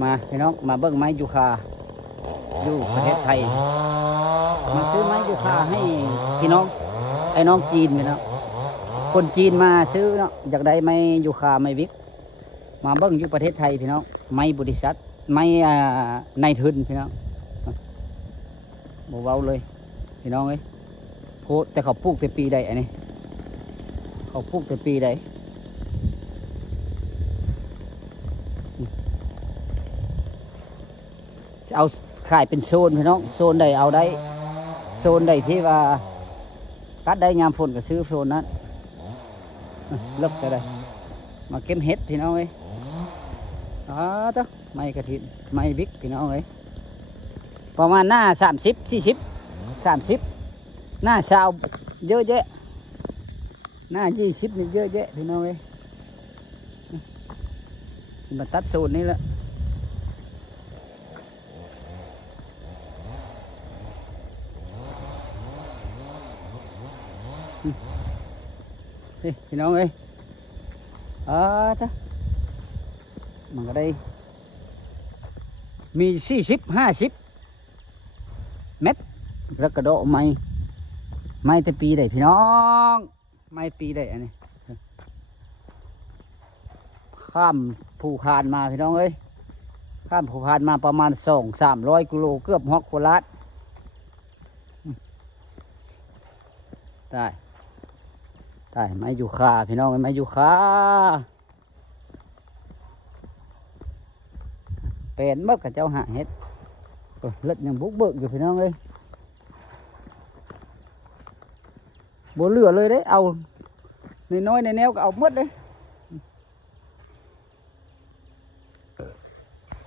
มาพี่น้องมาเบิ่งไม้ยูคาอยู่ประเทศไทยมาซื้อไม้ยูคาให้พี่น้องไอ้น้องจีนพี่น้องคนจีนมาซื้อเนาะอยากได้ไม้ยูคาไม้วิกมาเบิ่งอยู่ประเทศไทยพี่น้องไม้บริษัทไม้นายทุนพี่น้องบ่เว้าเลยพี่น้องเอ้ยโพแต่เขาปลูกแต่ปีใดอันนี้เขาปลูกแต่ปีใดเอาขายเป็นโซนพี่น้องโซนใดเอาได้โซนใดที่ว่ากัดได้ยามฝนก็ซื้อโซนนั้นเลิกก็ได้มาเก็บเห็ดพี่น้องเอ้ยตัวไม้กระถิ่นไม้บิ๊กพี่น้องเอ้ยประมาณหน้า30 40 30หน้าชาวเยอะแยะหน้า20นี่เยอะแยะพี่น้องเอ้ยมาตัดโซนนี้ละพี่น้องเอ้ยจ้ะมันก็ได้มี40 50 เม็ดแล้วกระโดดไม้แต่ปีใดพี่น้องไม้ปีใดอันนี้ข้ามภูพานมาพี่น้องเอ้ยข้ามภูพานมาประมาณ200-300 กิโลเกือบฮอกโคราชได้ไม้ยูคาพี่น้องไม้ยูคาเป็นเมื่อกับเจ้าหาเห็ดเล็ดยังบุกเบิกอยู่พี่น้องเลยบ่เหลือเลยเด้เอาน้อยในแนวก็เอาหมดเลย